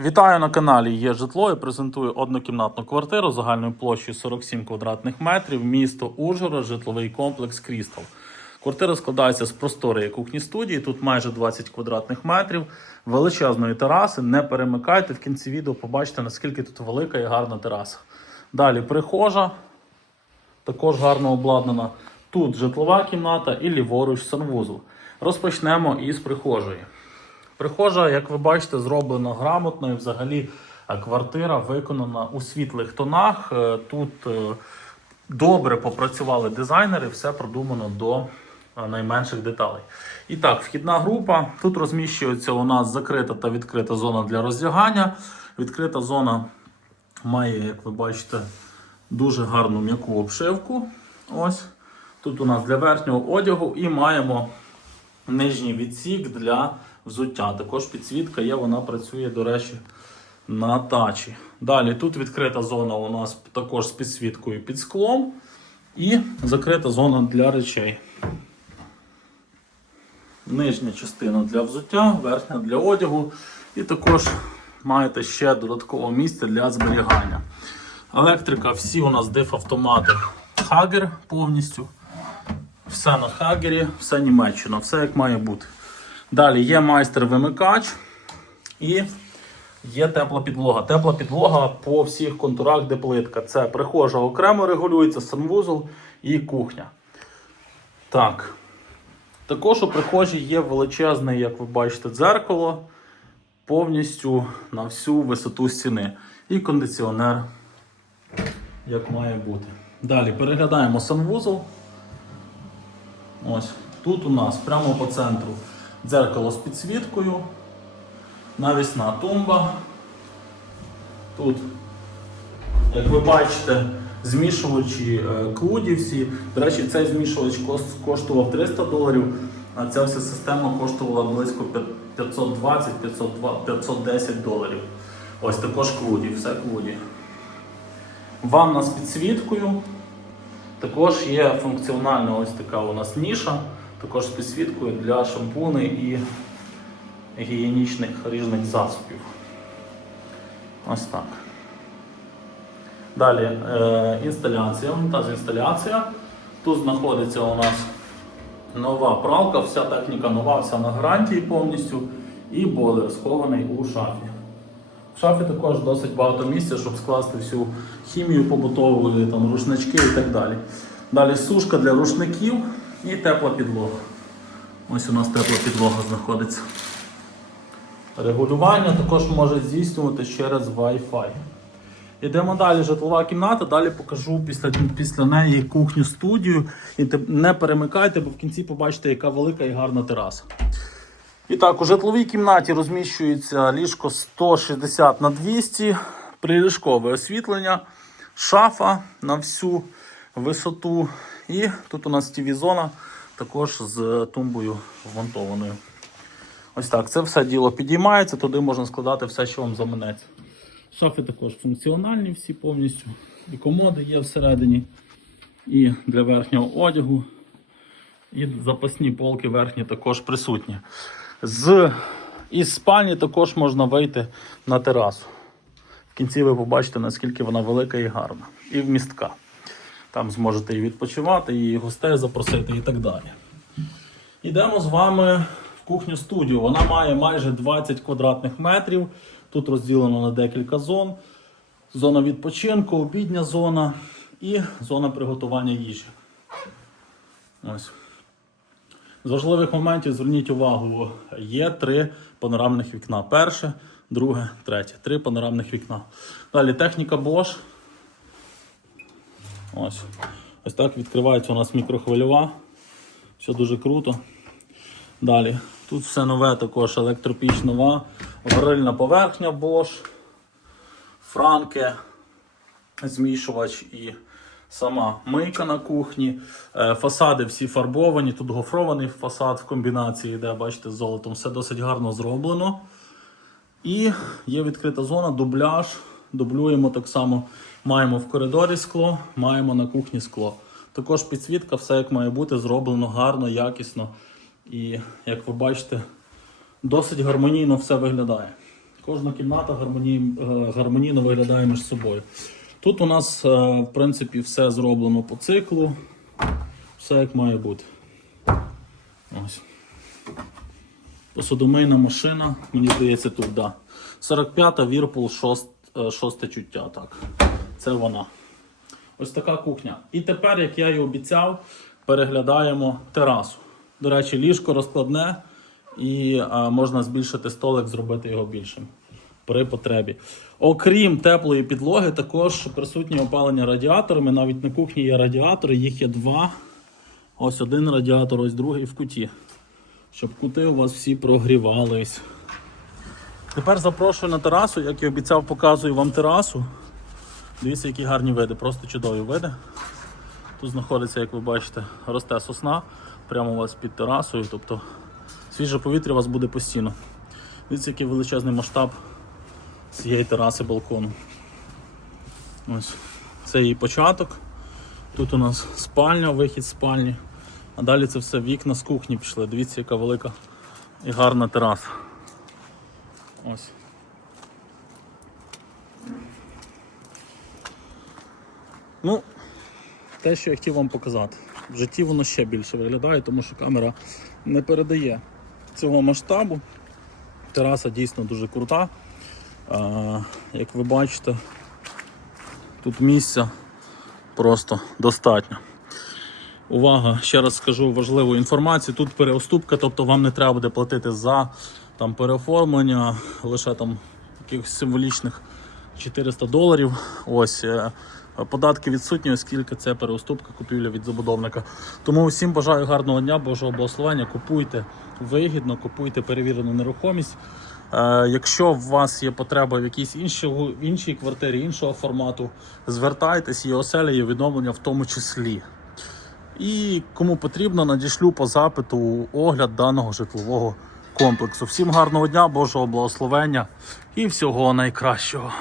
Вітаю на каналі Є житло і презентую однокімнатну квартиру загальною площею 47 квадратних метрів, місто Ужгород, житловий комплекс Крістал. Квартира складається з просторої кухні студії, тут майже 20 квадратних метрів, величезної тераси. Не перемикайте в кінці відео, побачите, наскільки тут велика і гарна тераса. Далі прихожа, також гарно обладнана. Тут житлова кімната і ліворуч санвузол. Розпочнемо із прихожої. Прихожа, як ви бачите, зроблена грамотно і взагалі е, квартира виконана у світлих тонах. Е, Тут е, добре попрацювали дизайнери, все продумано до найменших деталей. І так, вхідна група. Тут розміщується у нас закрита та відкрита зона для роздягання. Відкрита зона має, як ви бачите, дуже гарну м'яку обшивку. Ось. Тут у нас для верхнього одягу і маємо нижній відсік для взуття. Також підсвітка є, вона працює, до речі, на тачі. Далі тут відкрита зона у нас також з підсвіткою під склом. І закрита зона для речей. Нижня частина для взуття, верхня для одягу. І також маєте ще додаткове місце для зберігання. Електрика, всі у нас диф-автомати Хагер повністю. Все на Хагері, все Німеччина, все як має бути. Далі є майстер-вимикач і є тепла підлога. Тепла підлога по всіх контурах, де плитка. Це прихожа окремо регулюється, санвузол і кухня. Так. Також у прихожій є величезне, як ви бачите, дзеркало повністю на всю висоту стіни. І кондиціонер, як має бути. Далі переглядаємо санвузол. Ось тут у нас прямо по центру дзеркало з підсвіткою, навісна тумба. Тут, як ви бачите, змішувачі е, клуді всі. До речі, цей змішувач коштував 300 доларів, а ця вся система коштувала близько 520-510 доларів. Ось також клуді, все клуді. Ванна з підсвіткою. Також є функціональна ось така у нас ніша, також з підсвіткою для шампуни і гігієнічних ріжних засобів. Ось так. Далі е, інсталяція, унітаз-інсталяція. Тут знаходиться у нас нова пралка, вся техніка нова, вся на гарантії повністю. І бойлер схований у шафі. В шафі також досить багато місця, щоб скласти всю хімію побутову, там, рушнички і так далі. Далі сушка для рушників і тепла підлога. Ось у нас тепла підлога знаходиться. Регулювання також може здійснювати через Wi-Fi. Йдемо далі, житлова кімната, далі покажу після, після неї кухню студію. І не перемикайте, бо в кінці побачите, яка велика і гарна тераса. І так, у житловій кімнаті розміщується ліжко 160 на 200, приліжкове освітлення, шафа на всю висоту. І тут у нас ТВ-зона також з тумбою вмонтованою. Ось так, це все діло підіймається, туди можна складати все, що вам заманеться. Шафи також функціональні всі повністю. І комоди є всередині, і для верхнього одягу. І запасні полки верхні також присутні. З із спальні також можна вийти на терасу. В кінці ви побачите, наскільки вона велика і гарна. І вмістка. Там зможете і відпочивати, і гостей запросити, і так далі. Йдемо з вами в кухню студію. Вона має майже 20 квадратних метрів. Тут розділено на декілька зон. Зона відпочинку, обідня зона і зона приготування їжі. Ось. З важливих моментів зверніть увагу, є три панорамних вікна. Перше, друге, третє. Три панорамних вікна. Далі техніка Bosch. Ось. Ось так відкривається у нас мікрохвильова. Все дуже круто. Далі. Тут все нове, також електропіч нова, грильна поверхня Bosch, франки, змішувач і сама мийка на кухні. Е, Фасади всі фарбовані. Тут гофрований фасад в комбінації йде, бачите, з золотом. Все досить гарно зроблено. І є відкрита зона, дубляж. Дублюємо так само. Маємо в коридорі скло, маємо на кухні скло. Також підсвітка, все як має бути, зроблено гарно, якісно. І як ви бачите, досить гармонійно все виглядає. Кожна кімната гармоній, е, гармонійно виглядає між собою. Тут у нас, е, в принципі, все зроблено по циклу, все як має бути. Ось. Посудомийна машина, мені здається, тут, да. 45-та Whirlpool 6, е, шосте чуття. Так. Це вона. Ось така кухня. І тепер, як я і обіцяв, переглядаємо терасу. До речі, ліжко розкладне і е, можна збільшити столик, зробити його більшим при потребі. Окрім теплої підлоги, також присутнє опалення радіаторами. Навіть на кухні є радіатори, їх є два. Ось один радіатор, ось другий в куті. Щоб кути у вас всі прогрівались. Тепер запрошую на терасу, як і обіцяв, показую вам терасу. Дивіться, які гарні види, просто чудові види. Тут знаходиться, як ви бачите, росте сосна прямо у вас під терасою, тобто свіже повітря у вас буде постійно. Дивіться, який величезний масштаб цієї тераси балкону. Ось. Це її початок. Тут у нас спальня, вихід з спальні. А далі це все вікна з кухні пішли. Дивіться, яка велика і гарна тераса. Ось. Ну, те, що я хотів вам показати. В житті воно ще більше виглядає, тому що камера не передає цього масштабу. Тераса дійсно дуже крута. А, як ви бачите, тут місця просто достатньо. Увага, ще раз скажу важливу інформацію. Тут переоступка, тобто вам не треба буде платити за там, переоформлення, лише там якихось символічних 400 доларів. Ось е, податки відсутні, оскільки це переуступка купівля від забудовника. Тому усім бажаю гарного дня, Божого благословення. Купуйте вигідно, купуйте перевірену нерухомість. Е, Якщо у вас є потреба в якійсь іншій, іншій квартирі, іншого формату, звертайтесь, є оселя, є відновлення в тому числі. І кому потрібно, надішлю по запиту огляд даного житлового комплексу. Всім гарного дня, Божого благословення і всього найкращого.